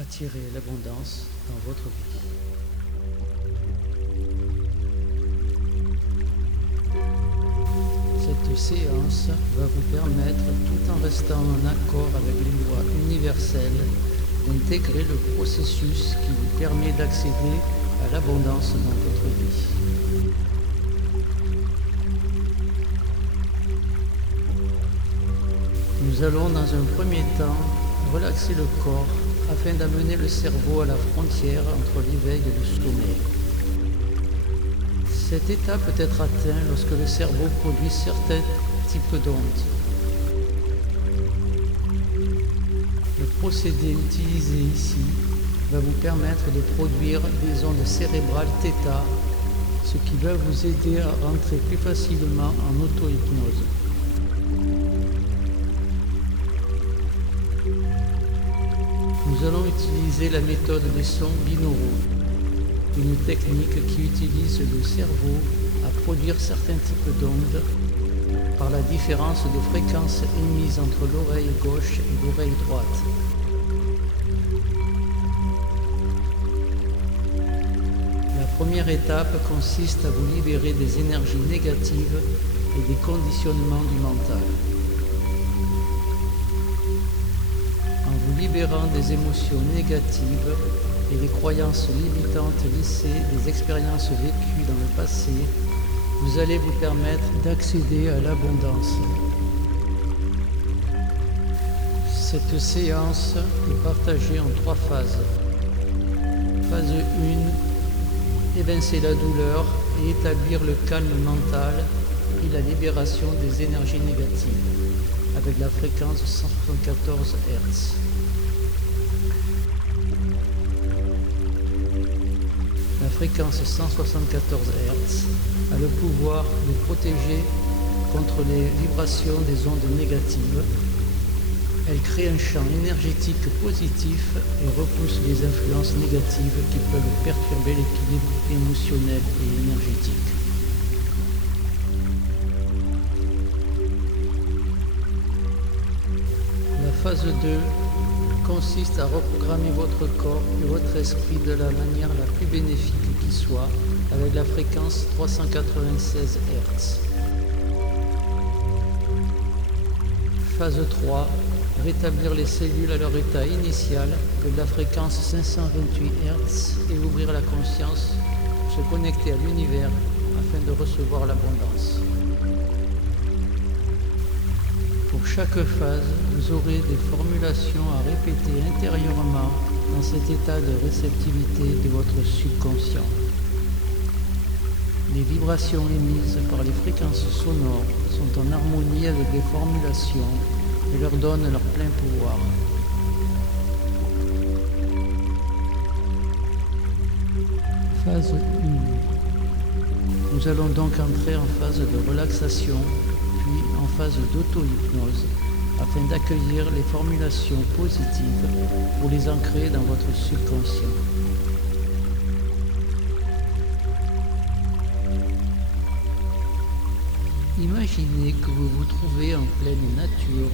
attirer l'abondance dans votre vie. Cette séance va vous permettre, tout en restant en accord avec les lois universelles, d'intégrer le processus qui vous permet d'accéder à l'abondance dans votre vie. Nous allons dans un premier temps relaxer le corps afin d'amener le cerveau à la frontière entre l'éveil et le sommeil. Cet état peut être atteint lorsque le cerveau produit certains types d'ondes. Le procédé utilisé ici va vous permettre de produire des ondes cérébrales θ, ce qui va vous aider à rentrer plus facilement en auto-hypnose. Nous allons utiliser la méthode des sons binauraux, une technique qui utilise le cerveau à produire certains types d'ondes par la différence de fréquences émises entre l'oreille gauche et l'oreille droite. La première étape consiste à vous libérer des énergies négatives et des conditionnements du mental. En vous libérant des émotions négatives et des croyances limitantes lissées des expériences vécues dans le passé, vous allez vous permettre d'accéder à l'abondance. Cette séance est partagée en 3 phases. Phase 1, évincer la douleur et établir le calme mental et la libération des énergies négatives avec la fréquence 174 Hz. La fréquence 174 Hz a le pouvoir de protéger contre les vibrations des ondes négatives. Elle crée un champ énergétique positif et repousse les influences négatives qui peuvent perturber l'équilibre émotionnel et énergétique. La phase 2 consiste à reprogrammer votre corps et votre esprit de la manière la plus bénéfique qui soit, avec la fréquence 396 Hz. Phase 3, rétablir les cellules à leur état initial avec la fréquence 528 Hz et ouvrir la conscience, se connecter à l'univers afin de recevoir l'abondance. Pour chaque phase, vous aurez des formulations à répéter intérieurement dans cet état de réceptivité de votre subconscient. Les vibrations émises par les fréquences sonores sont en harmonie avec les formulations et leur donnent leur plein pouvoir. Phase 1. Nous allons donc entrer en phase de relaxation, puis en phase d'auto-hypnose, afin d'accueillir les formulations positives pour les ancrer dans votre subconscient. Imaginez que vous vous trouvez en pleine nature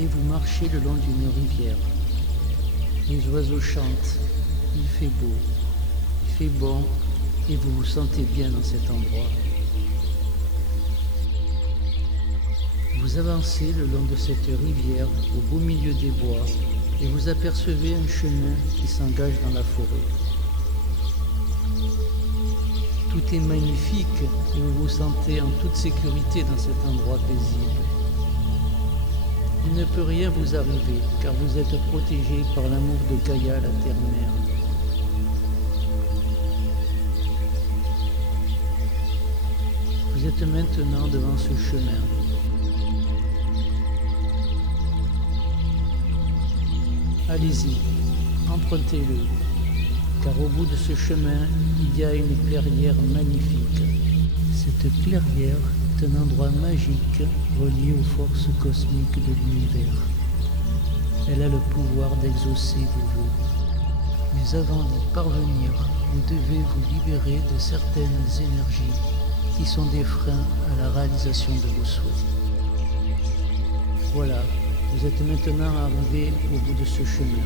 et vous marchez le long d'une rivière. Les oiseaux chantent, il fait beau, il fait bon et vous vous sentez bien dans cet endroit. Vous avancez le long de cette rivière au beau milieu des bois et vous apercevez un chemin qui s'engage dans la forêt. Tout est magnifique et vous vous sentez en toute sécurité dans cet endroit paisible. Il ne peut rien vous arriver car vous êtes protégé par l'amour de Gaïa, la terre-mère. Vous êtes maintenant devant ce chemin. Allez-y, empruntez-le, car au bout de ce chemin, il y a une clairière magnifique. Cette clairière est un endroit magique relié aux forces cosmiques de l'univers. Elle a le pouvoir d'exaucer vos vœux. Mais avant d'y parvenir, vous devez vous libérer de certaines énergies qui sont des freins à la réalisation de vos souhaits. Voilà. Vous êtes maintenant arrivé au bout de ce chemin.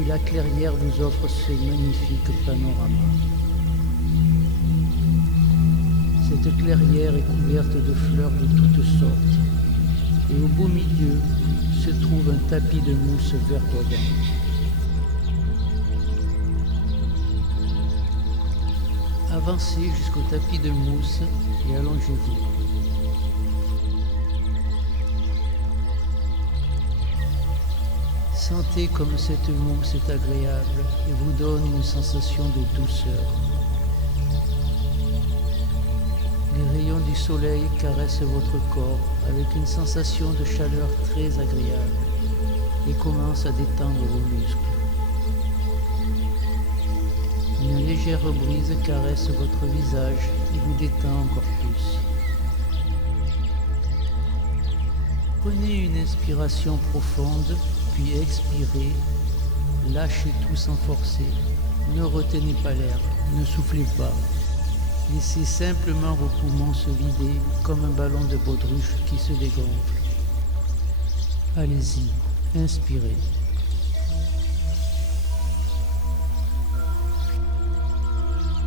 et la clairière vous offre ce magnifique panorama. Cette clairière est couverte de fleurs de toutes sortes et au beau milieu se trouve un tapis de mousse verdoyant. Avancez jusqu'au tapis de mousse et allongez-vous. Sentez comme cette mousse est agréable et vous donne une sensation de douceur. Les rayons du soleil caressent votre corps avec une sensation de chaleur très agréable et commencent à détendre vos muscles. Une légère brise caresse votre visage et vous détend encore plus. Prenez une inspiration profonde, puis expirez. Lâchez tout sans forcer. Ne retenez pas l'air, ne soufflez pas. Laissez simplement vos poumons se vider comme un ballon de baudruche qui se dégonfle. Allez-y, inspirez.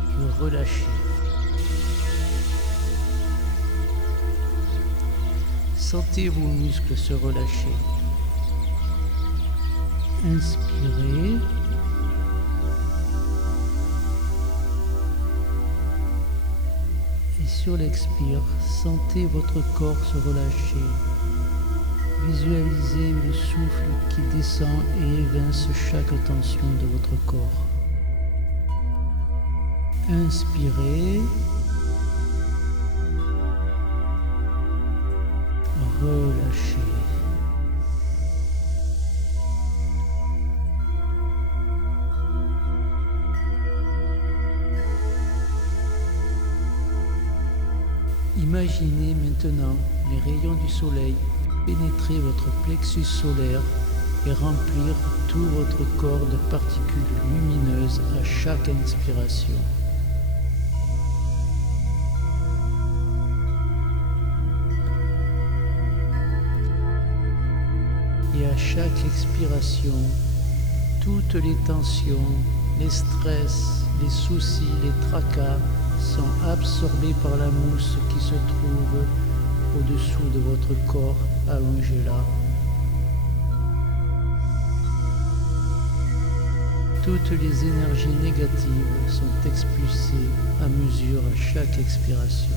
Puis relâchez. Sentez vos muscles se relâcher. Inspirez. Et sur l'expire, sentez votre corps se relâcher. Visualisez le souffle qui descend et évince chaque tension de votre corps. Inspirez. Relâchez. Imaginez maintenant les rayons du soleil pénétrer votre plexus solaire et remplir tout votre corps de particules lumineuses à chaque inspiration. Et à chaque expiration, toutes les tensions, les stress, les soucis, les tracas sont absorbés par la mousse qui se trouve au-dessous de votre corps allongé là. Toutes les énergies négatives sont expulsées à mesure à chaque expiration.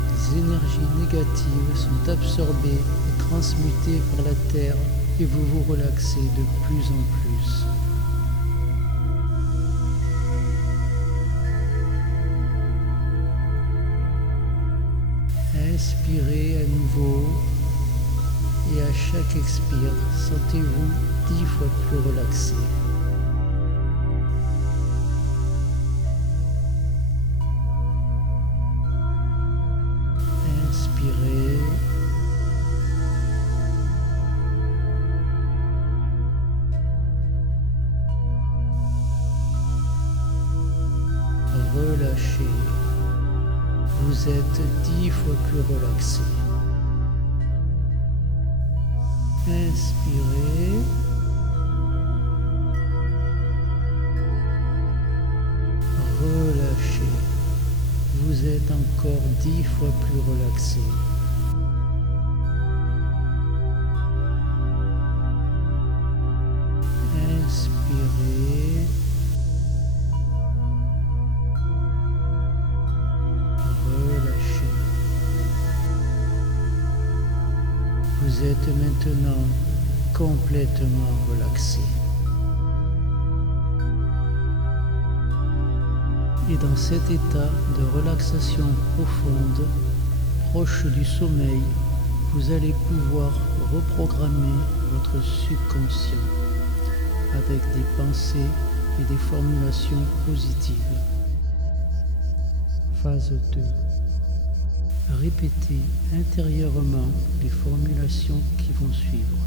Les énergies négatives sont absorbées et transmutées par la terre et vous vous relaxez de plus en plus. Inspirez à nouveau et à chaque expire, sentez-vous 10 fois plus relaxé. Inspirez. Relâchez. Vous êtes 10 fois plus relaxé. Inspirez. Relâchez. Vous êtes encore 10 fois plus relaxé. Inspirez. Vous êtes maintenant complètement relaxé. Et dans cet état de relaxation profonde, proche du sommeil, vous allez pouvoir reprogrammer votre subconscient avec des pensées et des formulations positives. Phase 2. Répétez intérieurement les formulations qui vont suivre.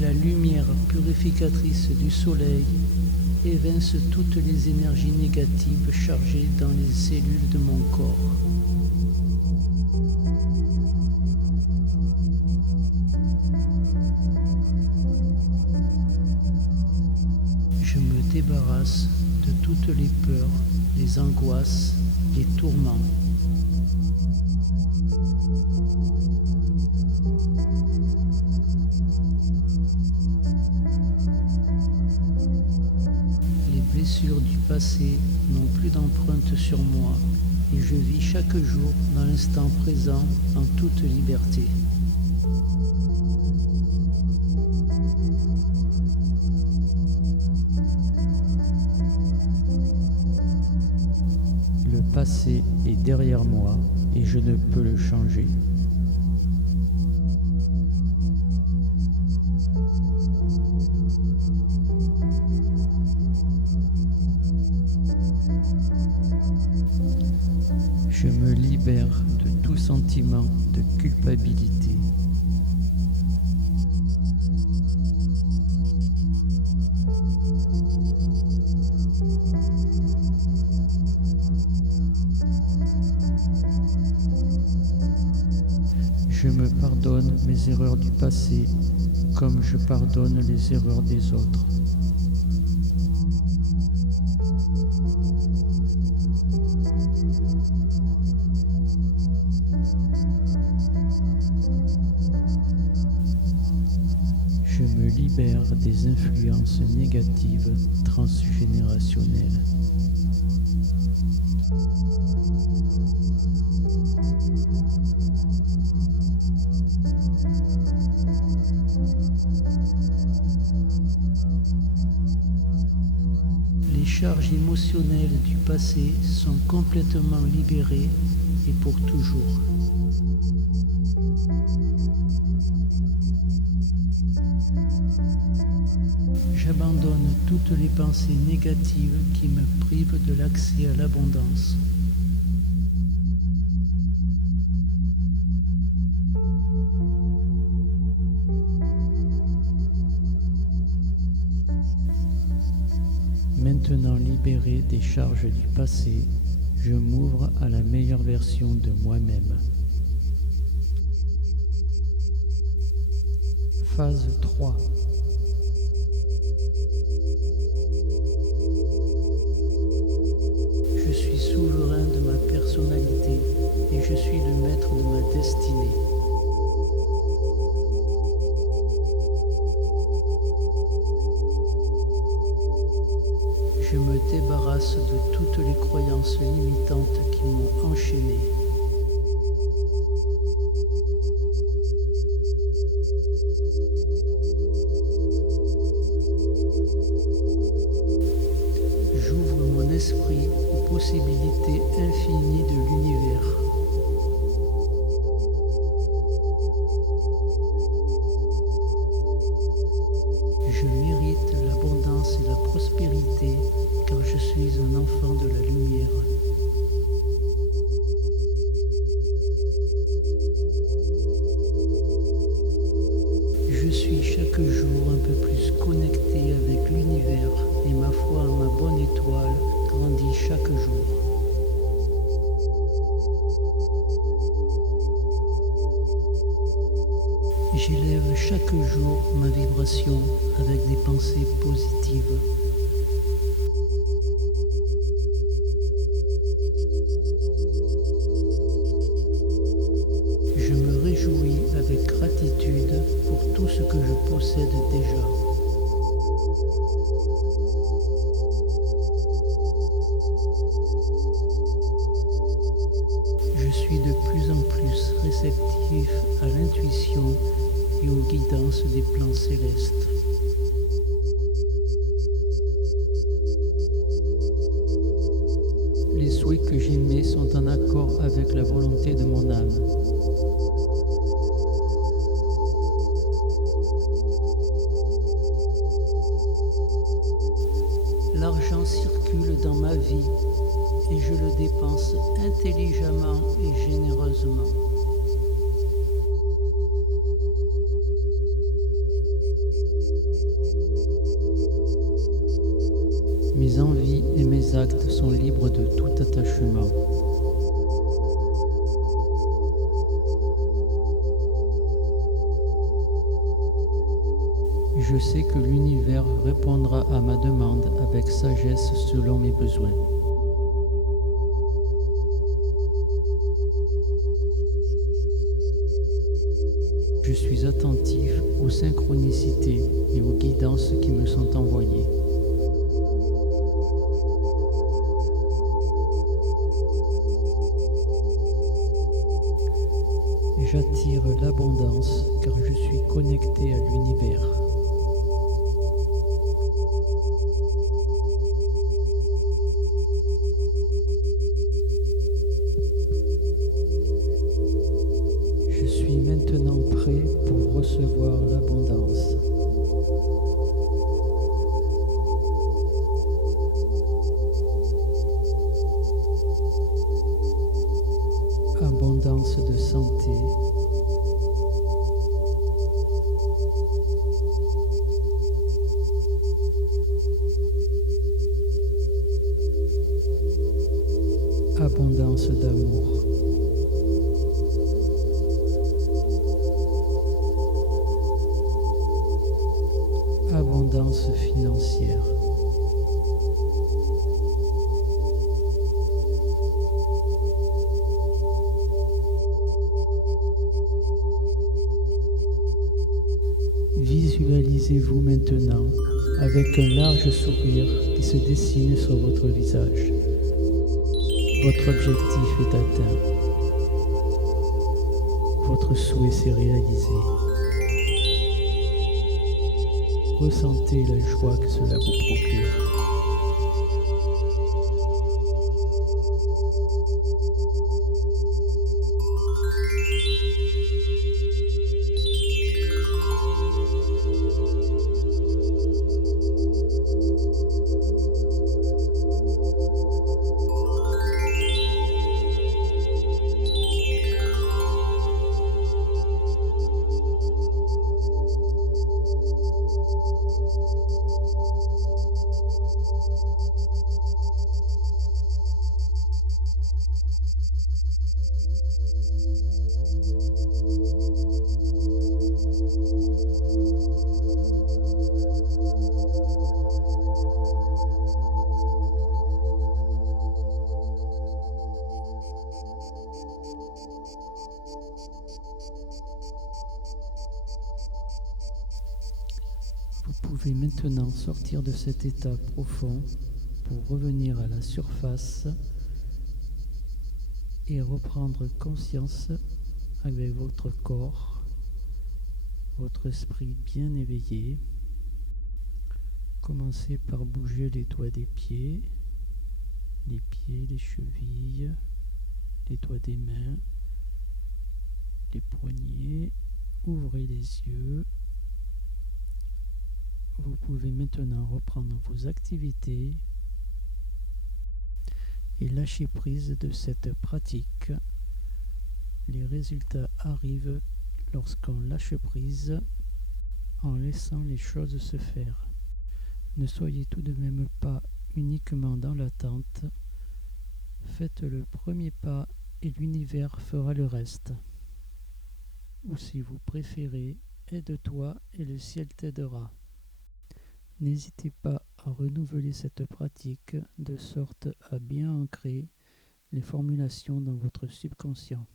La lumière purificatrice du soleil évince toutes les énergies négatives chargées dans les cellules de mon corps. Je me débarrasse de toutes les peurs, les angoisses, les tourments. Les blessures du passé n'ont plus d'empreinte sur moi et je vis chaque jour dans l'instant présent en toute liberté. Le passé est derrière moi et je ne peux le changer. Je me libère de tout sentiment de culpabilité. Je me pardonne mes erreurs du passé comme je pardonne les erreurs des autres. Je me libère des influences négatives transgénérationnelles. Les charges émotionnelles du passé sont complètement libérées et pour toujours. J'abandonne toutes les pensées négatives qui me privent de l'accès à l'abondance. Maintenant libéré des charges du passé, je m'ouvre à la meilleure version de moi-même. Phase 3. Je suis souverain de ma personnalité et je suis le maître de ma destinée. Je me débarrasse de toutes les croyances limitantes qui m'ont enchaîné. J'ouvre mon esprit aux possibilités infinies de l'univers. Je mérite l'abondance et la prospérité car je suis un enfant de la lumière. Je suis chaque jour un peu plus connecté avec l'univers et ma foi en ma bonne étoile grandit chaque jour. J'élève chaque jour ma vibration avec des pensées positives. Je me réjouis avec gratitude pour tout ce que je possède déjà. Je suis de plus en plus réceptif à l'intuition et aux guidances des plans célestes. Les souhaits que j'émets sont en accord avec la volonté de mon âme. L'argent circule dans ma vie et je le dépense intelligemment et généreusement. Mes envies et mes actes sont libres de tout attachement. Je sais que l'univers répondra à ma demande avec sagesse selon mes besoins. Je suis attentif aux synchronicités et aux guidances qui me sont envoyées. J'attire l'abondance car je suis connecté à l'univers. Je suis maintenant prêt pour recevoir l'abondance. Abondance de santé, abondance d'amour, abondance financière, visualisez-vous maintenant avec un large sourire qui se dessine sur votre visage. Votre objectif est atteint. Votre souhait s'est réalisé. Ressentez la joie que cela vous procure. Vous pouvez maintenant sortir de cet état profond pour revenir à la surface et reprendre conscience avec votre corps, votre esprit bien éveillé. Commencez par bouger les doigts des pieds, les chevilles, les doigts des mains, les poignets. Ouvrez les yeux. Vous pouvez maintenant reprendre vos activités et lâcher prise de cette pratique. Les résultats arrivent lorsqu'on lâche prise en laissant les choses se faire. Ne soyez tout de même pas uniquement dans l'attente. Faites le premier pas et l'univers fera le reste. Ou si vous préférez, aide-toi et le ciel t'aidera. N'hésitez pas à renouveler cette pratique de sorte à bien ancrer les formulations dans votre subconscient.